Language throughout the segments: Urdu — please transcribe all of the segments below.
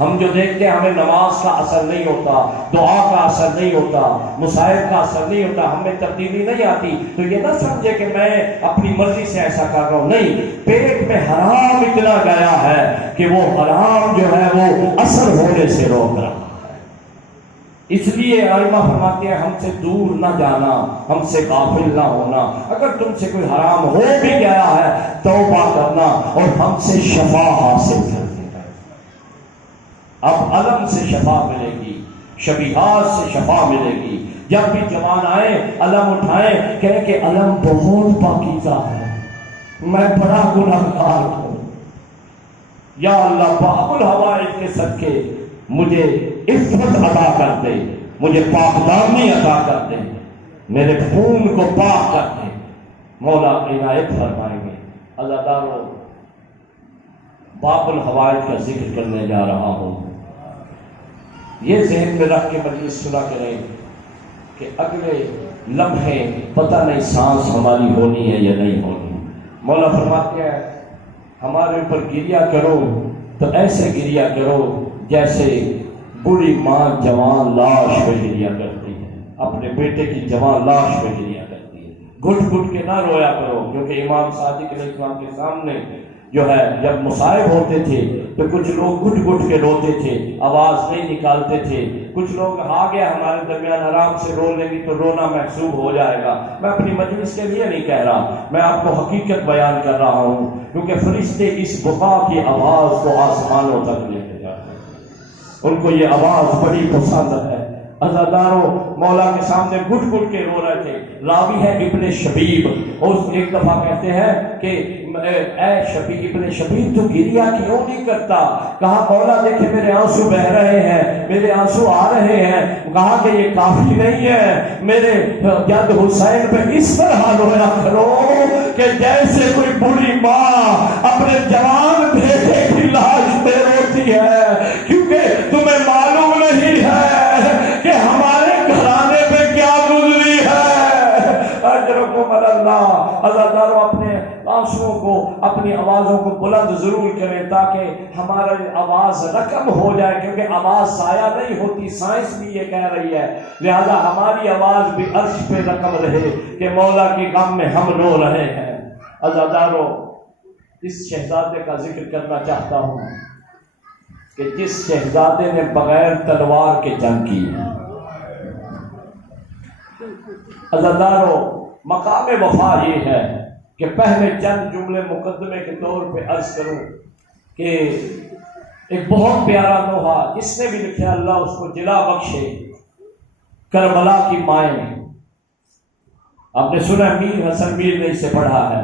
ہم جو دیکھتے ہیں ہمیں نماز کا اثر نہیں ہوتا، دعا کا اثر نہیں ہوتا، مصائب کا اثر نہیں ہوتا، ہمیں تبدیلی نہیں آتی، تو یہ نہ سمجھے کہ میں اپنی مرضی سے ایسا کر رہا ہوں. نہیں، پیٹ میں حرام اتنا گیا ہے کہ وہ حرام جو ہے وہ اثر ہونے سے روک رہا ہے. اس لیے علماء فرماتے ہیں ہم سے دور نہ جانا، ہم سے غافل نہ ہونا. اگر تم سے کوئی حرام ہو بھی گیا ہے توبہ کرنا اور ہم سے شفا حاصل کرنا. اب علم سے شفا ملے گی، شبیہات سے شفا ملے گی. جب بھی جوان آئے علم اٹھائیں، کہیں کہ علم بہت پاکیزہ ہے، میں بڑا گنہگار ہوں، یا اللہ باب الحوائج کے صدقے مجھے عفت عطا کر دے، مجھے پاکدامنی عطا کر دے، میرے خون کو پاک کر دے. مولا عنایت فرمائیں گے. عزادارو، باب الحوائج کا ذکر کرنے جا رہا ہوں. یہ ذہن میں رکھ کے مجلس سنا کریں کہ اگلے لمحے پتہ نہیں سانس ہماری ہونی ہے یا نہیں ہونی. مولا فرماتے ہیں ہمارے اوپر گریا کرو تو ایسے گریا کرو جیسے بوڑھی ماں جوان لاش پہ گریا کرتی ہے، اپنے بیٹے کی جوان لاش پہ گریا کرتی ہے. گھٹ گھٹ کے نہ رویا کرو، کیونکہ امام صادق علیہ السلام کے سامنے جو ہے جب مصائب ہوتے تھے تو کچھ لوگ گھٹ گھٹ کے روتے تھے، آواز نہیں نکالتے تھے. کچھ لوگ آ گیا ہمارے درمیان آرام سے رو لیں گی تو رونا محسوب ہو جائے گا. میں اپنی مجلس کے لیے نہیں کہہ رہا، میں آپ کو حقیقت بیان کر رہا ہوں، کیونکہ فرشتے اس بقا کی آواز کو آسمانوں تک لے کے جاتے ہیں، ان کو یہ آواز بڑی پسند ہے. عزادارو، مولا کے سامنے گھٹ گھٹ کے رو رہے تھے. راوی ہے ابن شبیب، اس ایک دفعہ کہتے ہیں کہ اے ابن شبیب تو گریا کیوں نہیں کرتا؟ کہا مولا دیکھے میرے آنسو بہ رہے ہیں، میرے آنسو آ رہے ہیں. کہا کہ یہ کافی نہیں ہے، میرے جد حسین پہ اس طرح رویا کرو کہ جیسے کوئی بوڑھی ماں اپنے جوان بیٹے کی لاش پہ روتی ہے. کیونکہ تمہیں معلوم نہیں ہے کہ ہمارے گھرانے پہ کیا گزری ہے. اجرکم اللہ. عزادارو، اپنے آنسوؤں کو، اپنی آوازوں کو بلند ضرور کریں تاکہ ہماری آواز رقم ہو جائے، کیونکہ آواز ضائع نہیں ہوتی، سائنس بھی یہ کہہ رہی ہے. لہذا ہماری آواز بھی عرش پہ رقم رہے کہ مولا کی غم میں ہم رو رہے ہیں. عزادارو، اس شہزادے کا ذکر کرنا چاہتا ہوں کہ جس شہزادے نے بغیر تلوار کے جنگ کی. عزادارو، مقام وفا یہ ہے کہ پہلے چند جملے مقدمے کے طور پہ عرض کروں کہ ایک بہت پیارا لوحہ جس نے بھی لکھا اللہ اس کو جلا بخشے، کربلا کی مائیں. آپ نے سنا میر حسن میر نے اسے پڑھا ہے،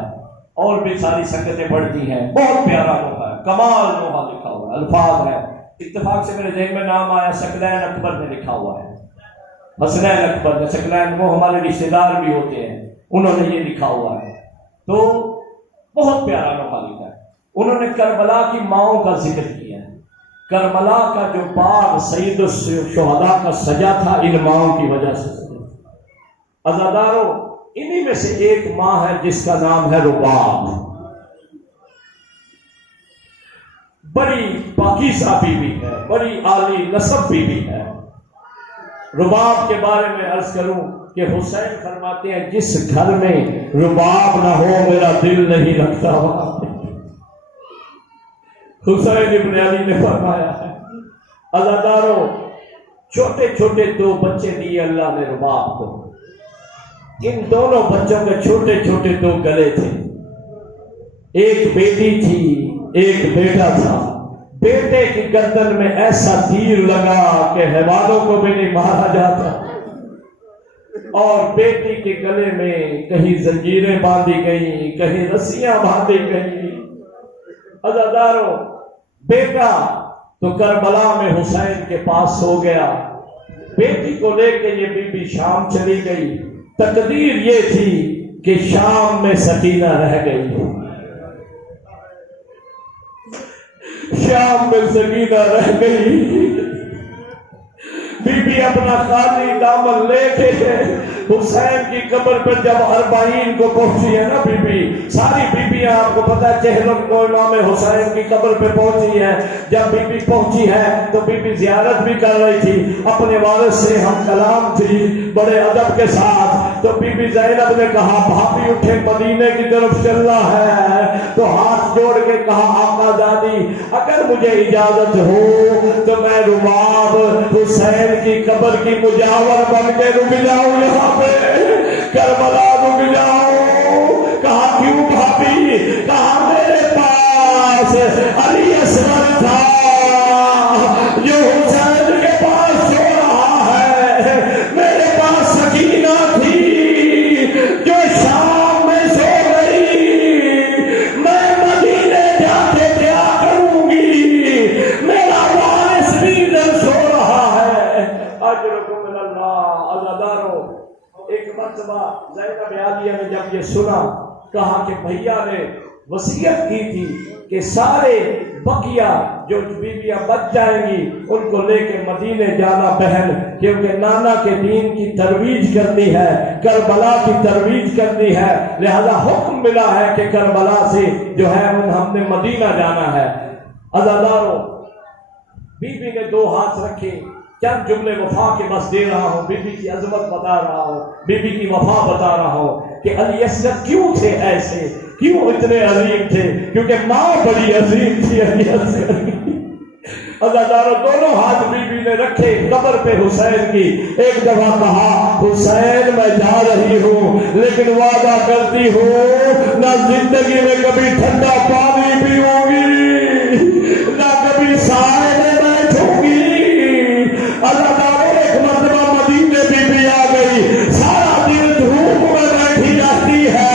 اور بھی ساری سنگتیں پڑھتی ہیں. بہت پیارا لوحہ ہے، کمال لوحہ لکھا ہوا ہے. الفاظ ہے، اتفاق سے میرے ذہن میں نام آیا، ثقلین اکبر نے لکھا ہوا ہے. حسنین اکبر نے، ثقلین وہ ہمارے رشتہ دار بھی ہوتے ہیں، انہوں نے یہ لکھا ہوا ہے. تو بہت پیارا لوحہ لکھا ہے. انہوں نے کربلا کی ماؤں کا ذکر کیا ہے. کربلا کا جو باغ سید الشہداء کا سجا تھا ان ماؤں کی وجہ سے. عزادارو، انہی میں سے ایک ماں ہے جس کا نام ہے رباب. بڑی پاکیزہ بیوی ہے، بڑی عالی نسب بیوی ہے. رباب کے بارے میں عرض کروں کہ حسین فرماتے ہیں جس گھر میں رباب نہ ہو میرا دل نہیں رکھتا. حسین ابن علی نے فرمایا ہے. عزادارو، چھوٹے چھوٹے دو بچے دیے اللہ نے رباب کو. ان دونوں بچوں کے چھوٹے چھوٹے دو گلے تھے. ایک بیٹی تھی، ایک بیٹا تھا. بیٹے کی گردن میں ایسا تیر لگا کہ حیوانوں کو بھی نہیں مارا جاتا، اور بیٹی کے گلے میں کہیں زنجیریں باندھی گئیں، کہیں رسیاں باندھی گئیں. عزادارو، بیٹا تو کربلا میں حسین کے پاس سو گیا، بیٹی کو لے کے یہ بی بی شام چلی گئی. تقدیر یہ تھی کہ شام میں سکینہ رہ گئی. شام میں سکینہ رہ گئی. بی بی اپنا خالی دامن لے کے حسین کی قبر پر جب 40 کو پہنچی ہے نا بی بی، ساری بیبیاں آپ کو پتا ہے چہلم کو امام حسین کی قبر پہ پہنچی ہے. جب بی بی پہنچی ہے تو بی بی زیارت بھی کر رہی تھی، اپنے وارث سے ہم کلام تھی بڑے ادب کے ساتھ. تو بی بی زینب نے کہا بھابی اٹھے مدینے کی طرف چلنا ہے. تو ہاتھ جوڑ کے کہا آقا جانی اگر مجھے اجازت ہو تو میں رباب حسین کی قبر کی مجاور بن کے رک جاؤں، یہاں پہ کربلا رک جاؤں. کہا کیوں بھابی؟ کہا میرے پاس علی اصغر تھا جو حسین کے پاس سو رہا ہے، میرے پاس سکینہ تھی جو شام میں سو گئی. میں مدینے جا کے کیا کروں گی؟ میرا وارث بھی ادھر سو رہا ہے. اجرکم من اللہ. عزادارو ایک مرتبہ زینب عالیہ نے جب یہ سنا کہا کہ بھیا نے وصیت کی تھی کہ سارے بقیہ جو بیویاں بچ جائیں گی ان کو لے کے مدینے جانا بہن، کیونکہ نانا کے دین کی ترویج کرنی ہے، کربلا کی ترویج کرنی ہے، لہذا حکم ملا ہے کہ کربلا سے جو ہے ہم نے مدینہ جانا ہے. عزادارو بی بی نے 2 ہاتھ رکھے، چند جملے وفا کے بس دے رہا ہوں، بی بی کی عظمت بتا رہا ہوں، بی بی کی وفا بتا رہا ہوں کہ علی اصغر کیوں تھے ایسے، کیوں اتنے عظیم تھے؟ کیونکہ ماں بڑی عظیم تھی علی اصغر. عزادارو دونوں ہاتھ بی بی نے رکھے قبر پہ حسین کی. ایک دفعہ کہا حسین میں جا رہی ہوں لیکن وعدہ کرتی ہوں نہ زندگی میں کبھی ٹھنڈا پانی پیوں گی، نہ کبھی سائے میں بیٹھوں گی. عزادارو ایک مرتبہ مدینے بی بی آ گئی، سارا دن دھوپ میں بیٹھی رہتی ہے،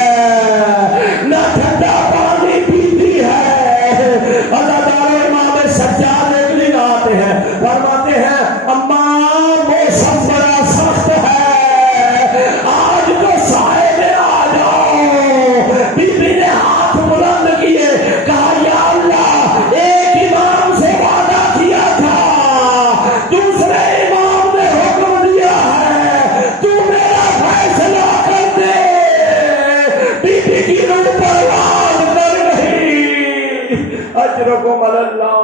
نہ ٹھنڈا پانی پیتی ہے. عزادارو امام سجاد ایک دن آتے ہیں فرماتے ہیں اماں موسم بڑا سخت ہے، آج تو سائے میں آ جاؤ. بی بی نے ہاتھ بلند کیے، کہا یا اللہ ایک امام سے وعدہ کیا تھا، دوسرے امام نے حکم دیا ہے، تو میرا فیصلہ کر دے. بی بی کی روح پرواز کر رہی. اجرکم اللہ،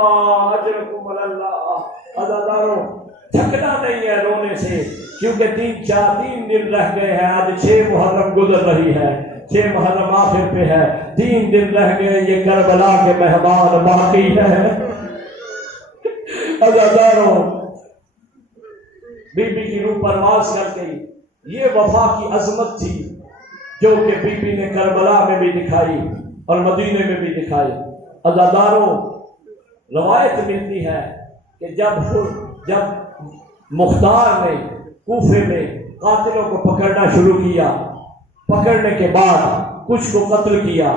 اجرکم اللہ. عزادارو تھکنا نہیں ہے رونے سے، کیونکہ 3 دن رہ گئے ہیں. آج 6 محرم گزر رہی ہے، 6 محرم آخر پہ ہے، 3 دن رہ گئے. یہ کربلا کے مہمان باقی ہے. عزادارو بی بی کی روح پرواز کر گئی. یہ وفا کی عظمت تھی جو کہ بی بی نے کربلا میں بھی دکھائی اور مدینے میں بھی دکھائی. عزادارو روایت ملتی ہے کہ جب مختار نے کوفے میں قاتلوں کو پکڑنا شروع کیا، پکڑنے کے بعد کچھ کو قتل کیا،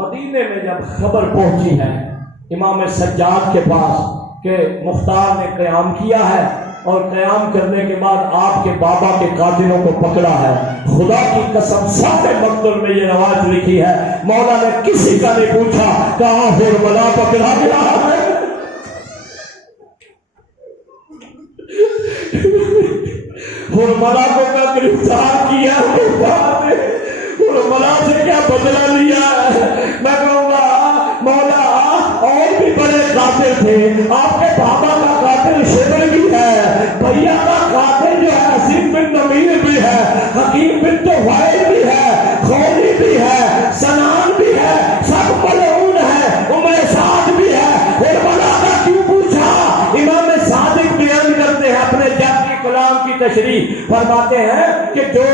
مدینے میں جب خبر پہنچی ہے امام سجاد کے پاس کہ مختار نے قیام کیا ہے اور قیام کرنے کے بعد آپ کے بابا کے قاتلوں کو پکڑا ہے، خدا کی قسم سارے مقتل میں یہ روایت لکھی ہے، مولا نے کسی کا نہیں پوچھا کہاں حرملا پکڑا گیا ہے. حرملا کو کا گرفتار کیا، حرملا سے کیا بدلہ لیا. میں کہوں گا مولا اور بھی بڑے قاتل تھے، آپ کے بابا کا قاتل شبر بھی ہے، بھیا کا قاتل جو ہے حسین بن نمیر بھی ہے، حکیم بن طفیل بھی ہے، خولی بھی ہے، سنان بھی ہے، سب ملعون ہے، عمر سعد بھی ہے. حرملا کا کیوں پوچھا؟ امام صادق بیان کرتے ہیں اپنے جب کی کلام کی تشریح فرماتے ہیں کہ جو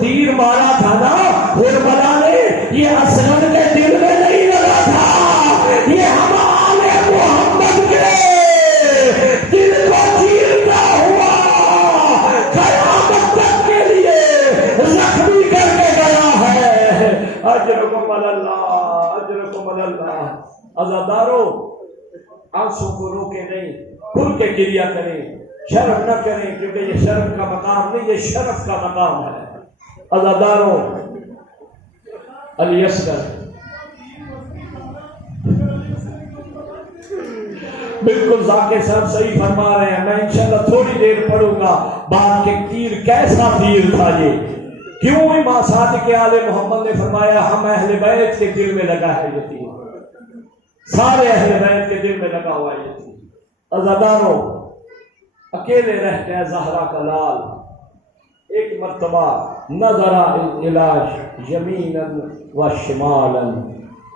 تیر مارا تھا نا حرملا نے، یہ اصغر کے دل میں نہیں لگا تھا، یہ ہمارے محمد کے دل کو چیرتا ہوا قیامت تک کے لیے زخمی کر کے گیا ہے. اجرکم اللہ، اجرکم اللہ. عزادارو آنسوں کو روکے نہیں، کھل کے گریا کریں، شرف نہ کریں، کیونکہ یہ شرف کا مقام نہیں، یہ شرف کا مقام ہے. عزادارو علی اصغر بالکل ذاکر صاحب صحیح فرما رہے ہیں. میں انشاءاللہ تھوڑی دیر پڑھوں گا بات کے تیر کیسا تیر تھا یہ. کیوں امام صادق آل محمد نے فرمایا ہم اہل بیت کے دل میں لگا ہے یہ تیر, سارے اہل بیت کے دل میں لگا ہوا یہ تیر. عزاداروں, اکیلے رہتے ہیں زہرا کا لال. ایک مرتبہ نظر الى یمینا و شمالا,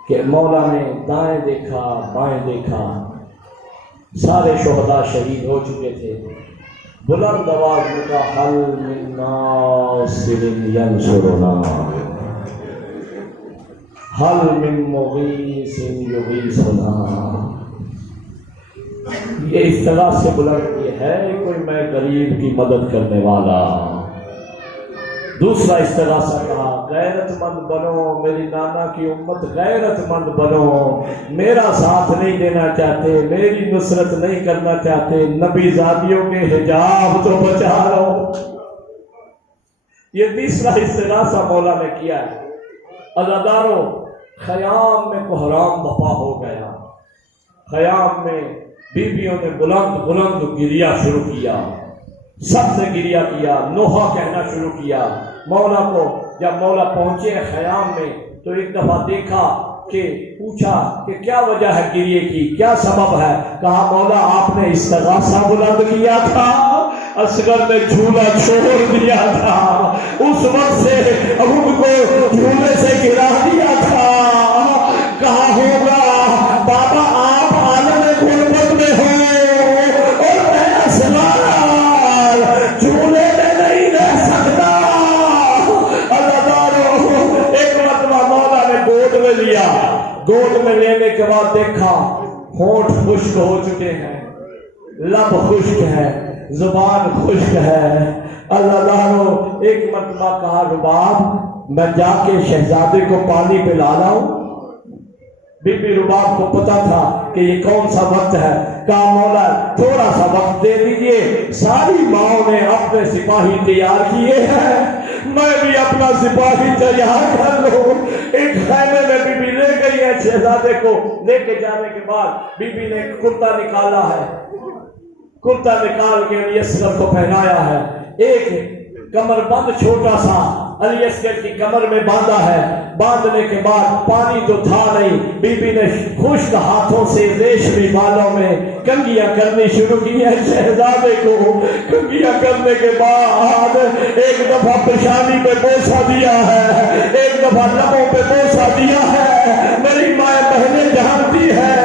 کہ مولا نے دائیں دیکھا بائیں دیکھا. سارے شہداء شہید ہو چکے تھے. بلند آواز میں کہا حل من ناصر ینصرنا, حل من مغیث یغیثنا. یہ اصطلاح سے بلند یہ ہے کوئی میں غریب کی مدد کرنے والا. دوسرا اصطلاح سے کہا غیرت مند بنو, میری نانا کی امت غیرت مند بنو, میرا ساتھ نہیں دینا چاہتے, میری نصرت نہیں کرنا چاہتے, نبی زادیوں کے حجاب تو بچا لو. یہ تیسرا اصطلاح سا مولا نے کیا ہے. عزاداروں, خیام میں کوہرام بپا ہو گیا. خیام میں بیویوں نے بلند بلند گریا شروع کیا, سب سے گریا کیا, نوحہ کہنا شروع کیا مولا کو. جب مولا پہنچے خیام میں تو ایک دفعہ دیکھا کہ پوچھا کہ کیا وجہ ہے گریے کی, کیا سبب ہے. کہا مولا آپ نے استغاثہ بلند کیا تھا, اصغر نے جھولا چھوڑ دیا تھا, اس وقت سے ان کو جھولے سے گرا دیا تھا. کہا ہوگا بابا آپ عالم غربت میں ہو اور میں اسرار جھولے میں نہیں رہ سکتا. ایک مرتبہ مولا نے گود میں لیا. گود میں لینے کے بعد دیکھا ہونٹ خشک ہو چکے ہیں, لب خشک ہے, زبان خشک ہے. اللہ ایک مرتبہ کہا رباب میں جا کے شہزادے کو پانی پلا لاؤں. بی بی رباب کو پتا تھا کہ یہ کون سا وقت ہے. کہا مولا تھوڑا سا وقت دے دیجئے, ساری ماؤں نے اپنے سپاہی تیار کیے ہیں, میں بھی اپنا سپاہی تیار کر لوں. ایک خیمے میں بی بی لے گئی ہے شہزادے کو. لے کے جانے کے بعد بی بی نے کرتا نکالا ہے, کرتا نکال کے علی اصغر کو پہنایا ہے. ایک کمر بند چھوٹا سا علی اصغر کی کمر میں باندھا ہے. باندھنے کے بعد پانی تو تھا نہیں, بی بی نے خشک ہاتھوں سے ریشمی بالوں میں کنگھیاں کرنی شروع کی ہیں شہزادے کو. کنگھیاں کرنے کے بعد ایک دفعہ پیشانی پہ بوسہ دیا ہے, ایک دفعہ لبوں پہ بوسہ دیا ہے. میری ماں بہنیں جانتی ہے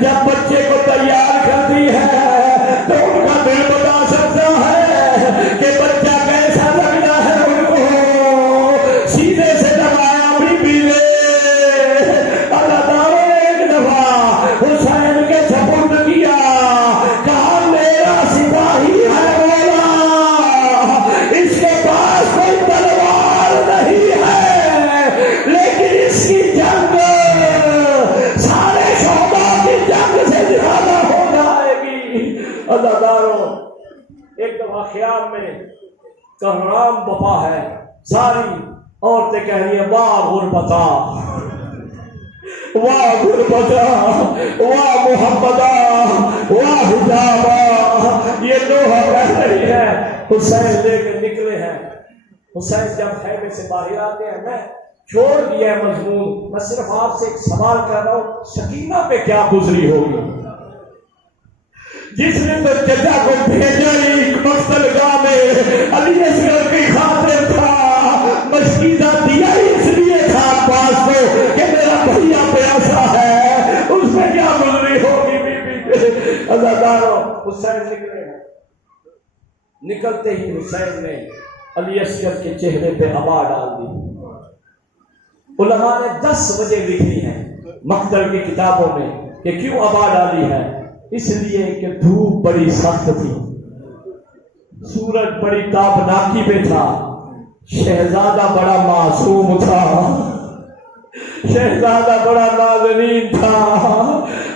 جب بچے کو تیار کرتی ہے تو ان کا دل بتا سکتا ہے کہ بچہ کیسا لگتا ہے. ان کو سیدھے سے دبایا بی بی نے. اللہ تعالیٰ نے ایک دفعہ حسین کے سپرد کیا. کہا میرا سپاہی ہے مولا, اس کے پاس کوئی تلوار نہیں ہے, لیکن اس کی جنگ سارے شہداء کی جنگ سے زیادہ ہو جائے گی. اللہ داروں, ایک دفعہ خیام میں کوہرام بپا ہے. ساری عورتیں کہہ رہی ہیں واہ غربتا, واہ غربتا, واہ محمدا, واہ حجابا. یہ لوہا کہہ رہی ہے. حسین لے کے نکلے ہیں. حسین جب خیمے سے باہر آتے ہیں, میں چھوڑ دیا ہے مضمون, میں صرف آپ سے ایک سوال کر رہا ہوں, سکینہ پہ کیا گزری ہوگی جس نے تو چچا کو بھیجا ایک مقتل گاہ میں علی اصغر کی خاطر تھا, مشکیزہ دیا اس لیے تھا عباس کو کہ میرا بھیا پیاسا ہے, اس میں کیا گزری ہوگی بی بی. اللہ داروں, حسین نکلے ہیں. نکلتے ہی حسین نے علی اصغر کے چہرے پہ آبا ڈال دی. علماء نے 10 وجہ لکھی ہیں مقتل کی کتابوں میں کہ کیوں آبا ڈالی ہے. اس لیے کہ دھوپ بڑی سخت تھی, سورج بڑی تابناکی پہ تھا, شہزادہ بڑا معصوم تھا, شہزادہ بڑا نازنین تھا,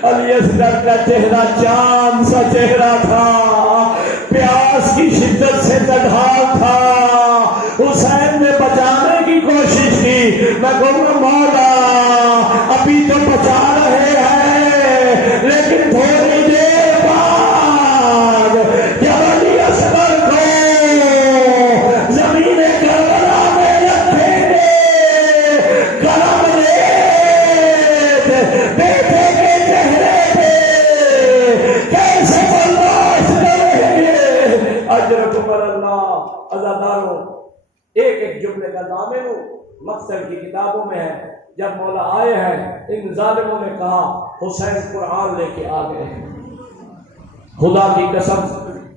علی اصغر کا چہرہ چاند سا چہرہ تھا, پیاس کی شدت سے تڑہال تھا. حسین نے بچانے کی کوشش کی. میں کہوں مولا ابھی تو بچا رہے ہیں, لیکن تھوڑی دیر بعد جب علی اصغر کو زمین کربلا میں رکھیں گے، کرم ریت بیٹے کے چہرے پہ کیسے برداشت کریں گے؟ اجرکم اللہ۔ عزاداروں، ایک ایک جملے کا ضامن مقصد کی کتابوں میں ہے۔ جب مولا آئے ہیں ان ظالموں نے کہا حسین قرآن لے کے آ گئے ہیں۔ خدا کی قسم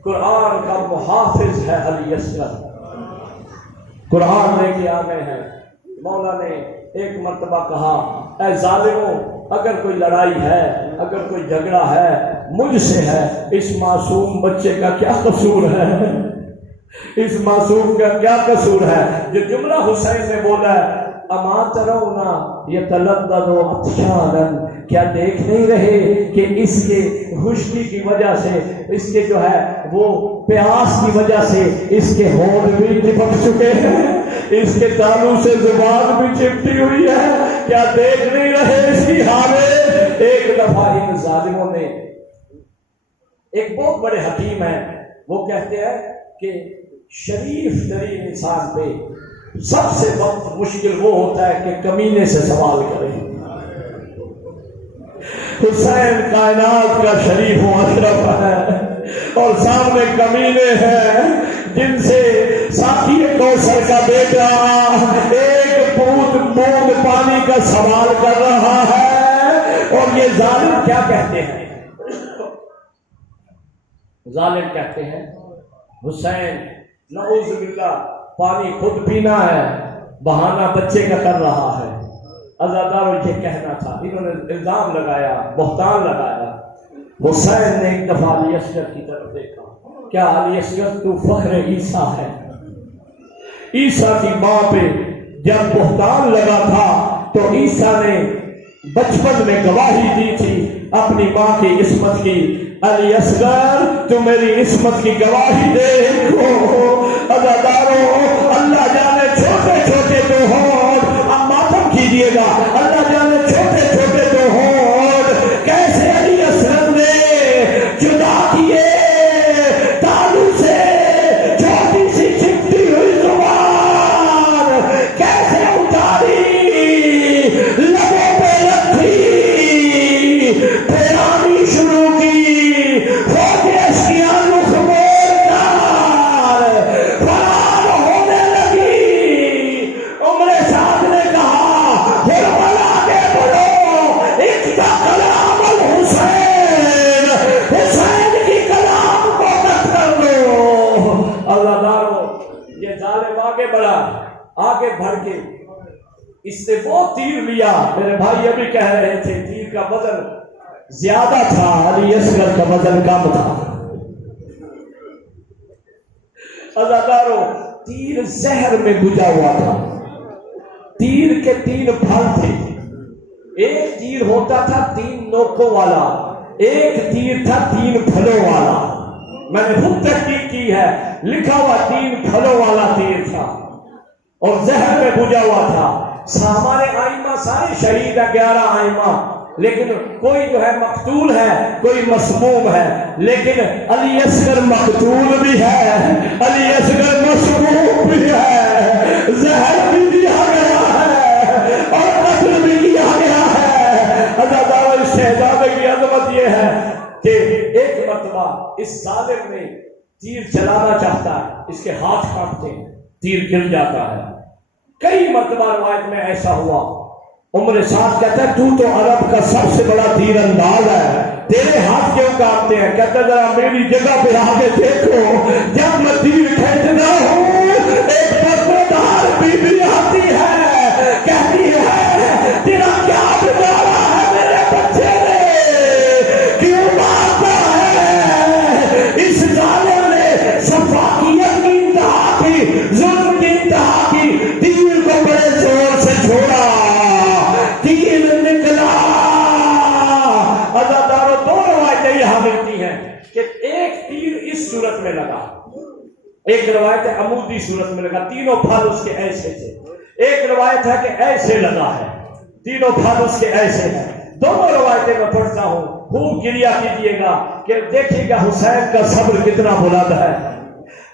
قرآن کا محافظ ہے علی اصغر، قرآن لے کے آ گئے ہیں۔ مولا نے ایک مرتبہ کہا اے ظالموں، اگر کوئی لڑائی ہے، اگر کوئی جھگڑا ہے مجھ سے ہے، اس معصوم بچے کا کیا قصور ہے؟ اس معصوم کا کیا قصور ہے؟ جو جملہ حسین نے بولا ہے اما ترونا یتلذذ عطشانا، کیا دیکھ نہیں رہے کہ اس کے خشکی کی وجہ سے، اس کے جو ہے وہ پیاس کی وجہ سے اس کے ہونٹ بھی چپک چکے ہیں، اس کے تالو سے زبان بھی چپٹی ہوئی ہے، کیا دیکھ نہیں رہے اس کی حالت؟ ایک دفعہ ان ظالموں نے، ایک بہت بڑے حکیم ہیں، وہ کہتے ہیں کہ شریف ترین انسان پہ سب سے وقت مشکل وہ ہوتا ہے کہ کمینے سے سوال کرے۔ حسین کائنات کا شریف و اشرف ہے اور سامنے کمینے ہیں جن سے ساقی کوثر کا بیٹا ایک بوند پانی کا سوال کر رہا ہے۔ اور یہ ظالم کیا کہتے ہیں؟ ظالم کہتے ہیں حسین نعوذ باللہ پانی خود پینا ہے، بہانہ بچے کا کر رہا ہے۔ عزاداروں یہ کہنا تھا، انہوں نے الزام لگایا، بہتان لگایا۔ حسین نے ایک دفعہ علی اصغر کی طرف دیکھا، کیا علی اصغر تو فخر عیسیٰ ہے؟ عیسیٰ کی ماں پہ جب بہتان لگا تھا تو عیسیٰ نے بچپن میں گواہی دی تھی اپنی ماں کی عصمت کی، علی اصغر تو میری عصمت کی گواہی دیکھو۔ عزاداروں، اللہ جانے چھوٹے چھوٹے جو ہوں اب ماتم کیجیے گا، اللہ جانے چھوٹے چھوٹے جو ہوں کیسے علی اصغر نے جدا کیے تالو سے چھوٹی سی چپٹی ہوئی زبان، کیسے اتاری لبوں پہ رکھی، پیرانی شروع کی، آگے بڑھ کے اس نے وہ تیر لیا۔ میرے بھائی ابھی کہہ رہے تھے تیر کا وزن زیادہ تھا، علی اصغر کا وزن کم تھا۔ عزاداروں، تیر زہر میں گجا ہوا تھا۔ تیر کے 3 پھل تھے، ایک تیر ہوتا تھا 3 نوکوں والا، ایک تیر تھا 3 پھلوں والا۔ میں نے خود تحقیق کی ہے، لکھا ہوا 3 پھلوں والا تیر تھا اور زہر میں بجھا ہوا تھا۔ ہمارے آئمہ سارے شہید ہیں، 11 آئمہ، لیکن کوئی جو ہے مقتول ہے، کوئی مسموم ہے، لیکن علی اصغر مقتول بھی ہے، علی اصغر مسموم بھی ہے، زہر بھی دیا گیا ہے اور قتل بھی کیا گیا ہے۔ عزاداروں، اس شہزادے کی عظمت یہ ہے کہ ایک مرتبہ اس ظالم نے تیر چلانا چاہتا ہے، اس کے ہاتھ کانپتے ہیں، تیر گر جاتا ہے۔ کئی مرتبہ روایت میں ایسا ہوا، عمر سعد کہتا ہے تو عرب کا سب سے بڑا تیر انداز ہے، تیرے ہاتھ کیوں کانپتے ہیں؟ کہتا ہے ذرا میری جگہ پہ آگے دیکھو، جب میں تیر کھینچنا ہوں ایک پردےدار بی بی آتی ہے، کہتی ہے تیرا کیا بگاڑا ہے میرے بچے نے، کیوں مارتا ہے؟ اس ظالم نے شفاقیت کی انتہا کی، ظلم کی انتہا کی، تیر کو بڑے زور سے چھوڑا، تیر نکلا۔ عزاداروں، 2 روایتیں یہاں ملتی ہیں کہ ایک تیر اس صورت میں لگا، ایک روایت ہے عمودی صورت میں لگا، تینوں پھل اس کے ایسے تھے، ایک روایت ہے کہ ایسے لگا ہے، تینوں پھل اس کے ایسے ہیں۔ دونوں روایتیں میں پڑھتا ہوں، خوب گریا کیجیے گا کہ دیکھیے گا حسین کا صبر کتنا بلند ہے۔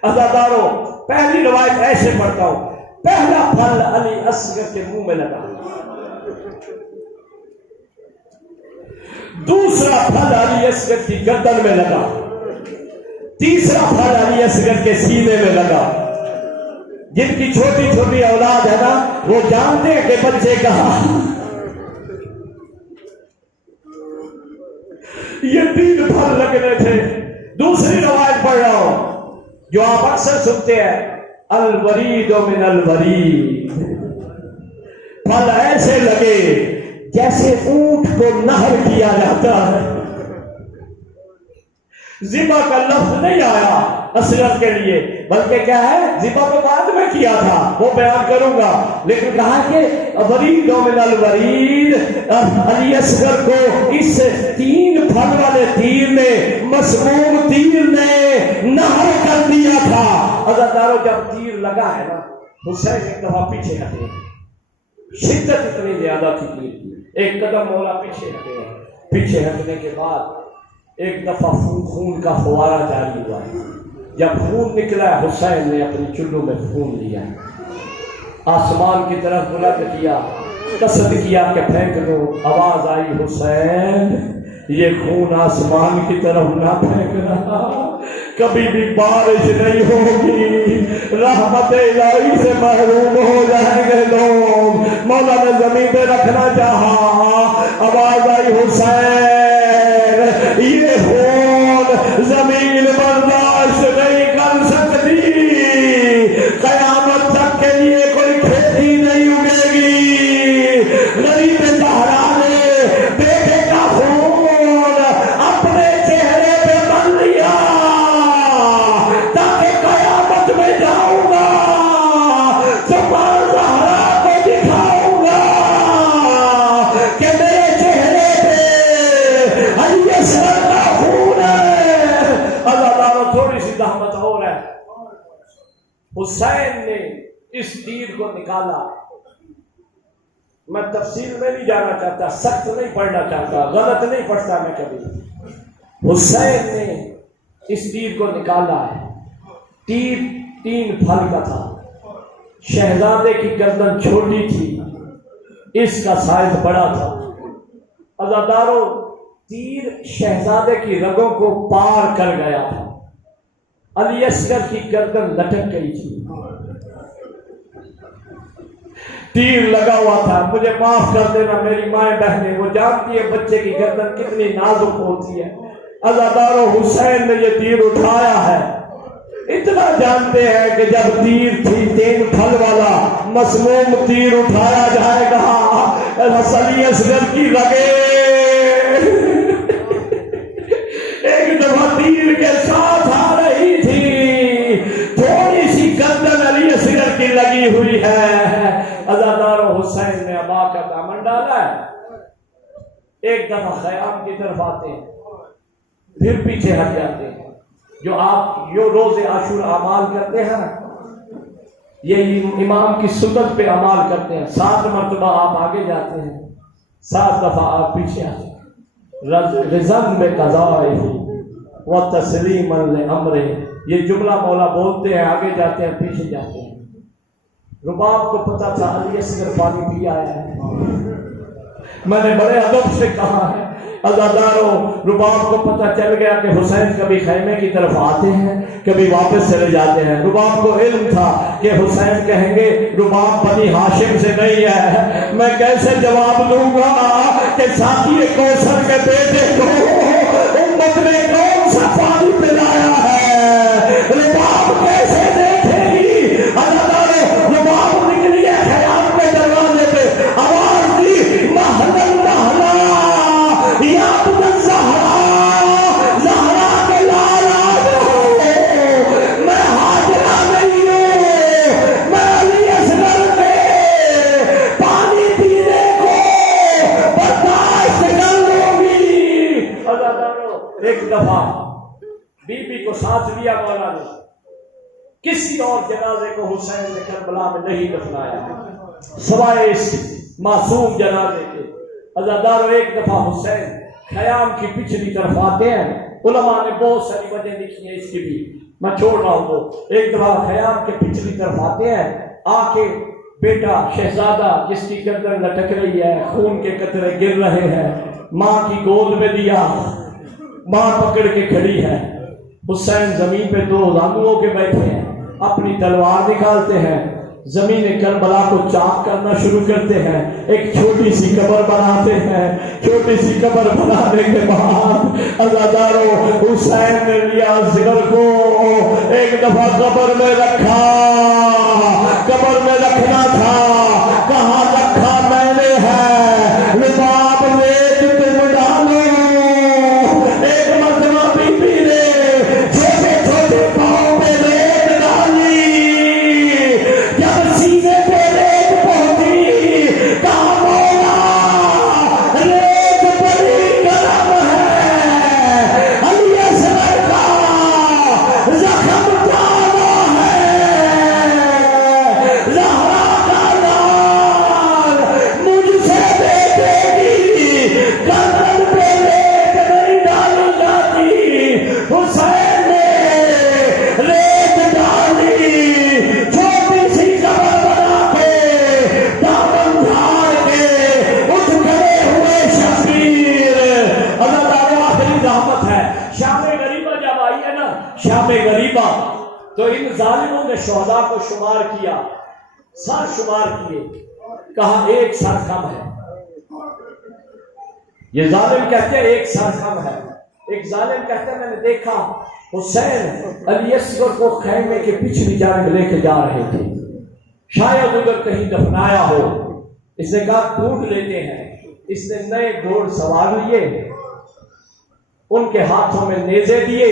عزادارو پہلی روایت ایسے پڑھتا ہوں، پہلا پھل علی اصغر کے منہ میں لگا، دوسرا پھل علی اصغر کی گردن میں لگا، تیسرا پھل علی اصغر کے سینے میں لگا۔ جن کی چھوٹی چھوٹی اولاد ہے نا وہ جانتے ہیں کہ بچے کہاں، یہ 3 پھل لگنے تھے۔ دوسری روایت پڑھ رہا ہوں جو آپ اکثر سنتے ہیں، الورید من الورید، پھل ایسے لگے جیسے اونٹ کو نہر کیا جاتا ہے۔ ذبح کا لفظ نہیں آیا اصغر کے لیے، بلکہ کیا ہے، ذبح تو بعد میں کیا تھا، وہ بیان کروں گا، لیکن کہا کہ ورید من الورید، علی اصغر کو اس 3 پھل والے تیر نے، مسموم تیر نے نہر کر دیا تھا۔ عزادارو جب تیر لگا ہے نا، حسین ایک دفعہ پیچھے ہٹے، شدت اتنی زیادہ تھی تیر کی، ایک قدم مولا پیچھے ہٹے، پیچھے ہٹنے کے بعد ایک دفعہ خون کا فوارہ جاری ہوا۔ جب خون نکلا حسین نے اپنی چلو میں خون لیا، آسمان کی طرف بلند کیا، قصد کیا کہ پھینک دو، آواز آئی حسین یہ خون آسمان کی طرف نہ پھینکنا، کبھی بھی بارش نہیں ہوگی، رحمت الہی سے محروم ہو جائیں گے لوگ۔ مولا نے زمین پہ رکھنا چاہا، آواز آئی حسین یہ خون زمین برداشت نہیں کر سکتی، قیامت تک کے لیے کوئی کھیتی نہیں اگے گی۔ غریب زہرا نے بیٹے کا خون اپنے چہرے پہ بن لیا تاکہ قیامت میں جاؤں گا تو ماں زہرا کو دکھاؤں گا کہ میرے چہرے پہ علی اصغر کا خون ہے۔ اللہ تھوڑی سی زحمت اور ہے، حسین نے اس تیر کو نکالا۔ میں تفصیل میں نہیں جانا چاہتا، سخت نہیں پڑھنا چاہتا، غلط نہیں پڑھتا میں کبھی۔ حسین نے اس تیر کو نکالا ہے، تیر 3 پھل کا تھا، شہزادے کی گردن چھوٹی تھی، اس کا سائز بڑا تھا۔ عزادارو تیر شہزادے کی رگوں کو پار کر گیا تھا، علی اصغر کی گردن لٹک گئی تھی، تیر لگا ہوا تھا۔ مجھے معاف کر دینا میری مائیں بہنیں، وہ جانتی ہے بچے کی گردن کتنی نازک ہوتی ہے۔ عزادارو حسین نے یہ تیر اٹھایا ہے، اتنا جانتے ہیں کہ جب تیر تھی 3 پھل والا مسموم تیر اٹھایا جائے گا، علی اصغر کی رگیں ایک دفعہ تیر کے ساتھ آ رہی تھی، تھوڑی سی گردن علی اصغر کی لگی ہوئی ہے۔ عزادارو حسین نے ابا کا دامن ڈالا ہے، ایک دفعہ خیام کی طرف آتے ہیں، پھر پیچھے ہٹ جاتے ہیں۔ جو آپ یہ روز عاشورا اعمال کرتے ہیں، یہ امام کی سنت پہ عمال کرتے ہیں، 7 مرتبہ آپ آگے جاتے ہیں، 7 دفعہ آپ پیچھے آتے ہیں۔ رضن بقضائہ وتسلیما لامرہ، یہ جملہ مولا بولتے ہیں، آگے جاتے ہیں پیچھے جاتے ہیں۔ رباب کو پتا تھا علی اصغر پانی پی آیا ہے، میں نے بڑے ادب سے کہا ہے۔ عزادارو رباب کو پتا چل گیا کہ حسین کبھی خیمے کی طرف آتے ہیں، کبھی واپس چلے جاتے ہیں۔ رباب کو علم تھا کہ حسین کہیں گے رباب بنی ہاشم سے نہیں ہے، میں کیسے جواب دوں گا کہ ساقی کوثر کے بیٹے کو امت نے کون سا پانی پلایا ہے، رباب کیسے دیکھے گی۔ عزادارو رباب نکلی ہے خیام کے دروازے پہ، آواز دی محلن محلہ یا ابن الزہرا، زہرا کے لال آ جاؤ، میں حاضرہ نہیں ہوں، میں علی اصغر کے پانی پینے کو برداشت کر لوں گی۔ ایک دفعہ بی بی کو ساتھ لیا مولا نے، کسی اور جنازے کو حسین نے کربلا میں نہیں دفنایا سوائے اس معصوم جنازے کے۔ عزادارو ایک دفعہ حسین خیام کی پچھلی طرف آتے ہیں، علماء نے بہت ساری وجہ لکھی ہیں اس کی بھی، میں چھوڑ رہا ہوں وہ۔ ایک دفعہ خیام کے پچھلی طرف آتے ہیں، آ کے بیٹا شہزادہ جس کی گردن لٹک رہی ہے، خون کے قطرے گر رہے ہیں، ماں کی گود میں دیا، ماں پکڑ کے کھڑی ہے، حسین زمین پہ دو رانگوں کے بیٹھے ہیں، اپنی تلوار نکالتے ہیں، زمین کربلا کو چاک کرنا شروع کرتے ہیں، ایک چھوٹی سی قبر بناتے ہیں۔ چھوٹی سی قبر بنانے کے بعد عزاداروں حسین نے لیا ذکر کو، ایک دفعہ قبر میں رکھا، قبر میں رکھنا تھا، کہاں رکھا میں نے ہے، لباب ریت تم ڈالو۔ ایک مرتبہ بی بی نے چھوٹے چھوٹے پاؤں پہ ریت ڈالی، جب سینے پہ ریت پہنچی کہا مولا ریت بڑی گرم ہے، علی اصغر کا زخم جانا ہے، زہرا کا لال مجھ سے دیکھے گی، گردن پہ ریت نہیں ڈالی جاتی۔ حسین نے ریت ڈالی، چھوٹی سی قبر بنا کے، دامن جھاڑ کے اٹھ کھڑے ہوئے شبیر۔ اللہ تعالیٰ آخری رحمت ہے، شام غریبہ جب آئی ہے نا، شام غریبہ، تو ان ظالموں نے شہداء کو شمار کیا، سر شمار کیے، کہا ایک سر کم ہے۔ یہ ظالم کہتے ہیں ایک سر کم ہے۔ ایک ظالم کہتا ہے میں نے دیکھا حسین علی اصغر کو خیمے کے پچھلی جانب لے کے جا رہے تھے، شاید ادھر کہیں دفنایا ہو۔ اس نے کہا ڈھونڈ لیتے ہیں۔ اس نے نئے گھوڑ سوار لیے، ان کے ہاتھوں میں نیزے دیے،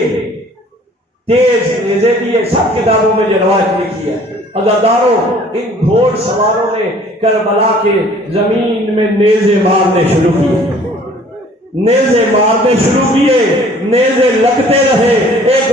تیز نیزے دیے، سب کتابوں میں یہ روایت لکھی ہے۔ عزاداروں ان گھوڑ سواروں نے کربلا کے زمین میں نیزے مارنے شروع کیے، نیزے مارنے شروع کیے، نیزے لگتے رہے۔ ایک